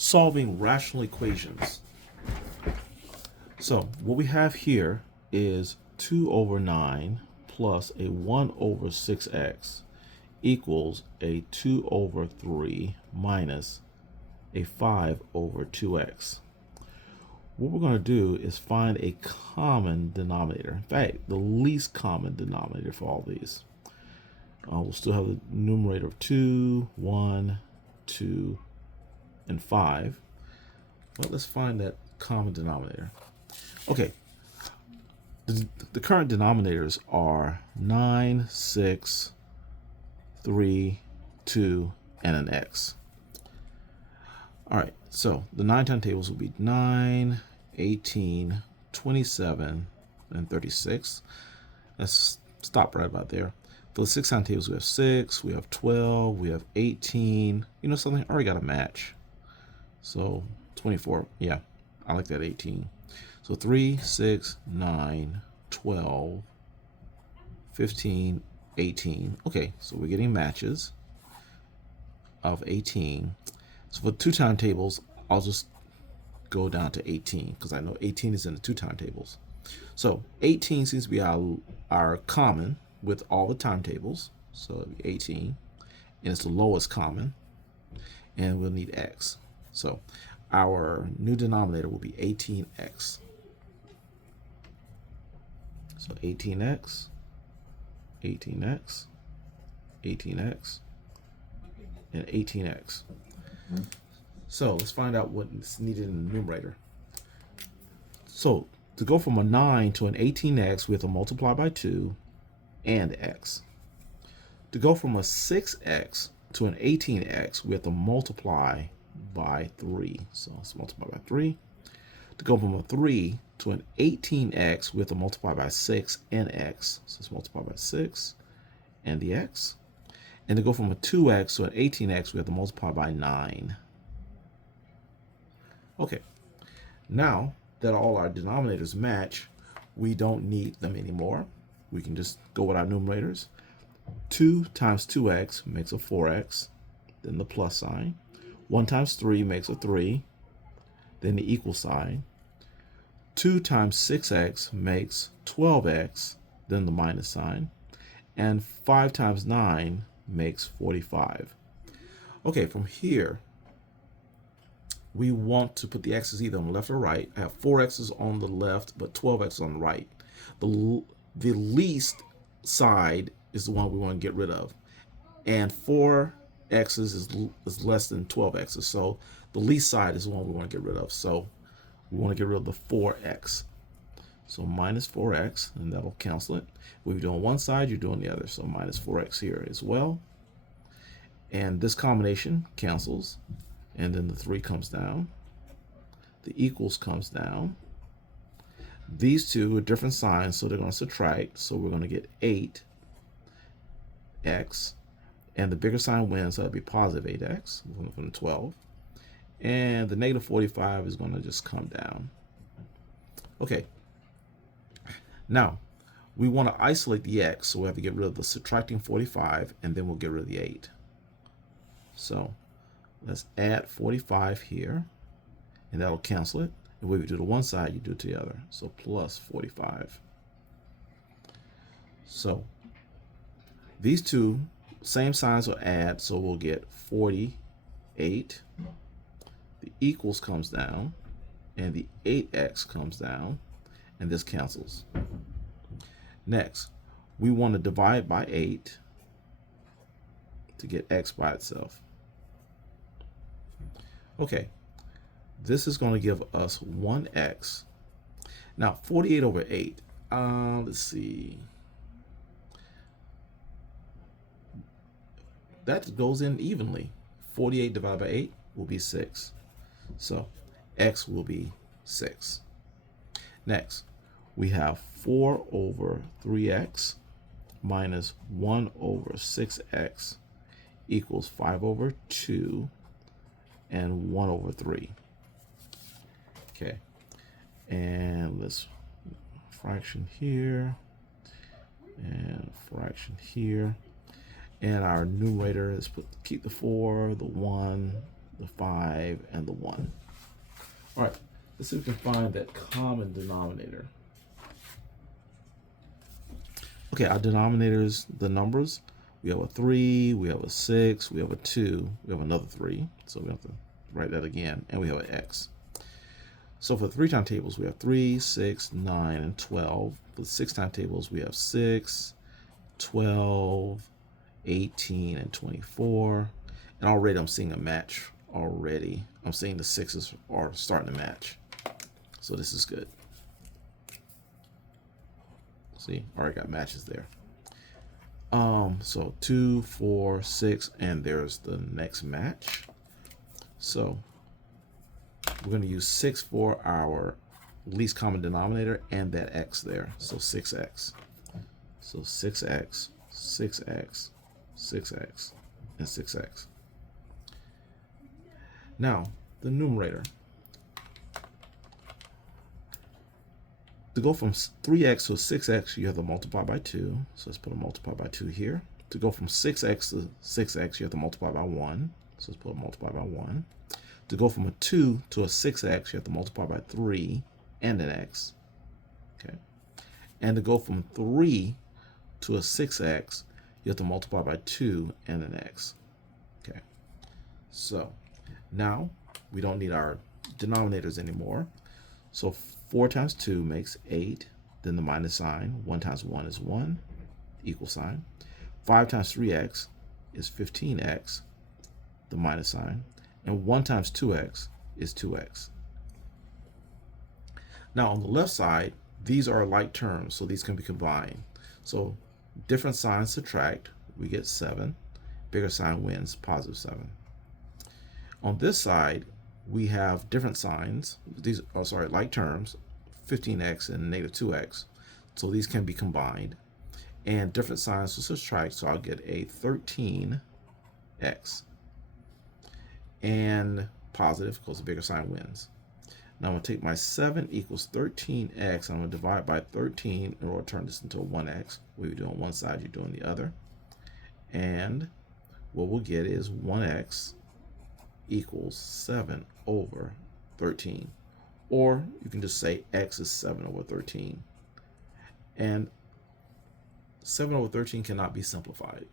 solving rational equations. So what we have here is 2 over 9 plus a 1 over 6x equals a 2 over 3 minus a 5 over 2x. What we're going to do is find a common denominator. In fact, the least common denominator for all these. We'll still have the numerator of 2, 1, 2, and 5. But let's find that common denominator. Okay, the current denominators are 9, 6, 3, 2, and an x. All right, so the 9 time tables will be 9, 18, 27, and 36. Let's stop right about there. For the 6 time tables, we have 6, we have 12, we have 18. You know something? I already got a match. So 24, yeah, I like that 18. So 3, 6, 9, 12, 15, 18. Okay, so we're getting matches of 18. So for 2 time tables, I'll just go down to 18 because I know 18 is in the 2 time tables. So 18 seems to be our common with all the timetables. So it'll be 18, and it's the lowest common, and we'll need x. So our new denominator will be 18x. So 18x, 18x, 18x, and 18x. So let's find out what's needed in the numerator. So to go from a 9 to an 18x, we have to multiply by 2 and x. To go from a 6x to an 18x, we have to multiply by 3. So let's multiply by 3. To go from a 3 to an 18x, we have to multiply by 6 and x. So let's multiply by 6 and the x. And to go from a 2x to an 18x, we have to multiply by 9. Okay, now that all our denominators match, we don't need them anymore. We can just go with our numerators. 2 times 2x makes a 4x, then the plus sign. 1 times 3 makes a 3, then the equal sign. 2 times 6x makes 12x, then the minus sign. And 5 times 9 makes 45. Okay, from here, we want to put the x's either on the left or right. I have 4 x's on the left, but 12 x's on the right. The least side is the one we want to get rid of. And 4 x's is less than 12 x's. So the least side is the one we want to get rid of. So we want to get rid of the 4x. So minus 4x, and that'll cancel it. If you're doing one side, you're doing the other. So minus 4x here as well. And this combination cancels. And then the 3 comes down. The equals comes down. These two are different signs, so they're going to subtract. So we're going to get 8x. And the bigger sign wins, so that'll be positive 8x from the 12. And the negative 45 is going to just come down. Okay. Now, we want to isolate the x, so we have to get rid of the subtracting 45, and then we'll get rid of the 8. So let's add 45 here, and that'll cancel it. And when we do to one side, you do it to the other. So plus 45. So these two same signs will add, so we'll get 48. The equals comes down, and the 8x comes down, and this cancels. Next, we want to divide by 8 to get x by itself. Okay, this is going to give us 1x. Now, 48 over 8. Let's see. That goes in evenly. 48 divided by 8 will be 6. So x will be 6. Next, we have 4 over 3x minus 1 over 6x equals 5 over 2 and 1 over 3. Okay, and let's fraction here and fraction here. And our numerator is keep the 4, the 1, the 5, and the 1. All right, let's see if we can find that common denominator. Okay, our denominators, the numbers, we have a 3, we have a 6, we have a 2, we have another 3. So we have to write that again, and we have an x. So for the 3 time tables, we have 3, 6, 9, and 12. For the 6 time tables, we have 6, 12, 18, and 24. And already I'm seeing a match already. I'm seeing the 6s are starting to match. So this is good. See, already got matches there. So 2, 4, 6, and there's the next match. So we're going to use 6 for our least common denominator and that x there. So 6x. So 6x, 6x, 6x, and 6x. Now, the numerator. To go from 3x to 6x, you have to multiply by 2. So let's put a multiply by 2 here. To go from 6x to 6x, you have to multiply by 1. So let's put a multiply by 1. To go from a 2 to a 6x, you have to multiply by 3 and an x. Okay. And to go from 3 to a 6x, you have to multiply by 2 and an x. Okay. So now we don't need our denominators anymore. So 4 times 2 makes 8. Then the minus sign. 1 times 1 is 1. Equal sign. 5 times 3x is 15x. The minus sign. And 1 times 2x is 2x. Now on the left side, these are like terms, so these can be combined. So different signs subtract, we get 7. Bigger sign wins, positive 7. On this side, we have different signs. These are, like terms, 15x and negative 2x. So these can be combined. And different signs to subtract, so I'll get a 13x. And positive, because the bigger sign wins. Now I'm going to take my 7 equals 13x, and I'm going to divide by 13 in order to turn this into a 1x. What you do on one side, you're doing the other. And what we'll get is 1x equals 7 over 13. Or you can just say x is 7 over 13. And 7 over 13 cannot be simplified.